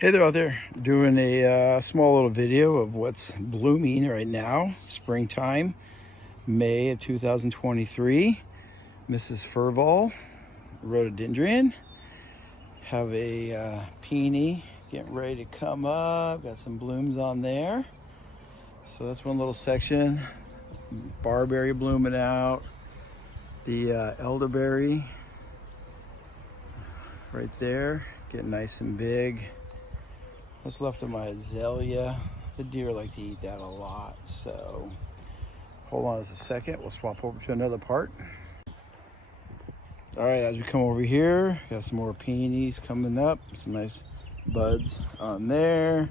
Hey there out there, doing a small little video of what's blooming right now, springtime, May of 2023. Mrs. Furval, rhododendron, have a peony getting ready to come up, got some blooms on there. So that's one little section. Barberry blooming out, the elderberry right there, getting nice and big. What's left of my azalea. The deer like to eat that a lot, so hold on just a second. We'll swap over to another part. All right, as we come over here, got some more peonies coming up. Some nice buds on there.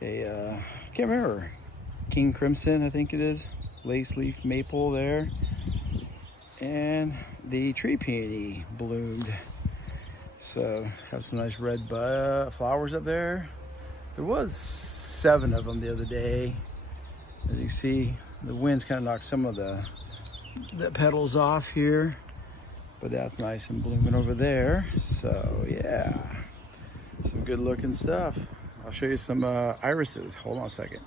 I can't remember. King Crimson, I think it is. Lace leaf maple there. And the tree peony bloomed. So have some nice red flowers up there. There was 7 of them the other day. As you see, the wind's kind of knocked some of the petals off here, but that's nice and blooming over there. So yeah, some good looking stuff. I'll show you some irises. Hold on a second.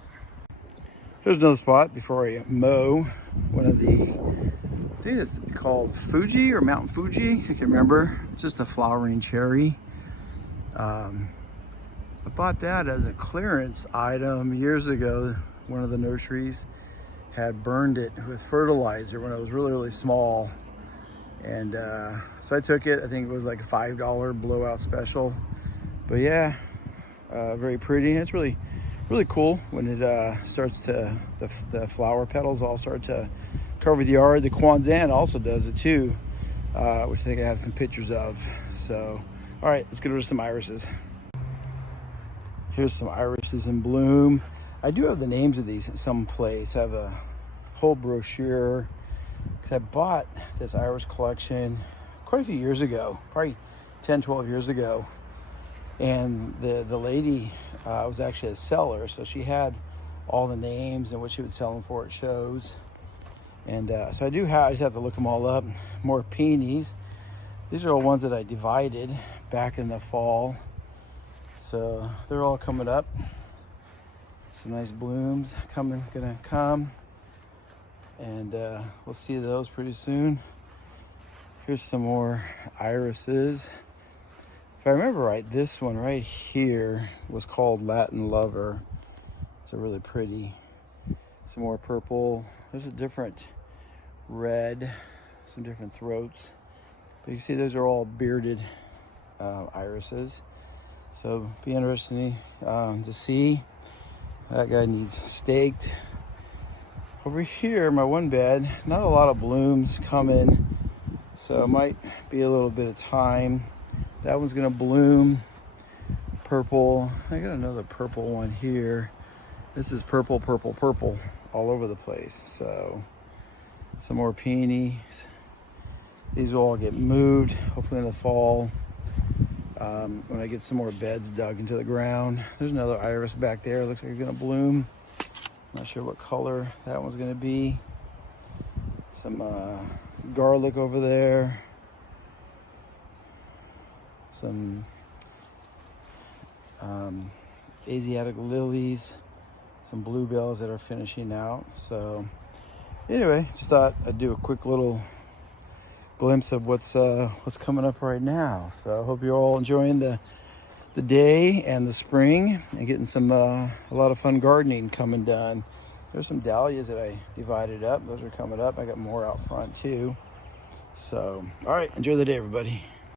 Here's another spot before I mow. One of the, I think it's called Fuji or Mountain Fuji, I can't remember. It's just a flowering cherry. I bought that as a clearance item years ago. One of the nurseries had burned it with fertilizer when it was really, really small. And so I took it. I think it was like a $5 blowout special. But yeah, very pretty. It's really, really cool when it starts to, the flower petals all start to cover the yard. The Kwanzan also does it too, which I think I have some pictures of. So, all right, let's get over to some irises. Here's some irises in bloom. I do have the names of these in some place. I have a whole brochure because I bought this iris collection quite a few years ago, probably 10, 12 years ago. And the lady was actually a seller, so she had all the names and what she would sell them for at shows. And so I just have to look them all up. More peonies. These are all ones that I divided back in the fall. So they're all coming up. Some nice blooms gonna come. And we'll see those pretty soon. Here's some more irises. If I remember right, this one right here was called Latin Lover. It's a really pretty. Some more purple. There's a different red, some different throats. But you can see those are all bearded irises. So be interesting to see. That guy needs staked. Over here, my one bed, not a lot of blooms coming, so it might be a little bit of time. That one's gonna bloom. Purple. I got another purple one here. This is purple, purple, purple all over the place. So some more peonies. These will all get moved, hopefully in the fall. When I get some more beds dug into the ground. There's another iris back there. Looks like it's gonna bloom. Not sure what color that one's gonna be. Some garlic over there. Some Asiatic lilies. Some bluebells that are finishing out. So anyway, just thought I'd do a quick little glimpse of what's coming up right now. So I hope you're all enjoying the day and the spring and getting some a lot of fun gardening coming done. There's some dahlias that I divided up. Those are coming up. I got more out front too. So all right, enjoy the day, everybody.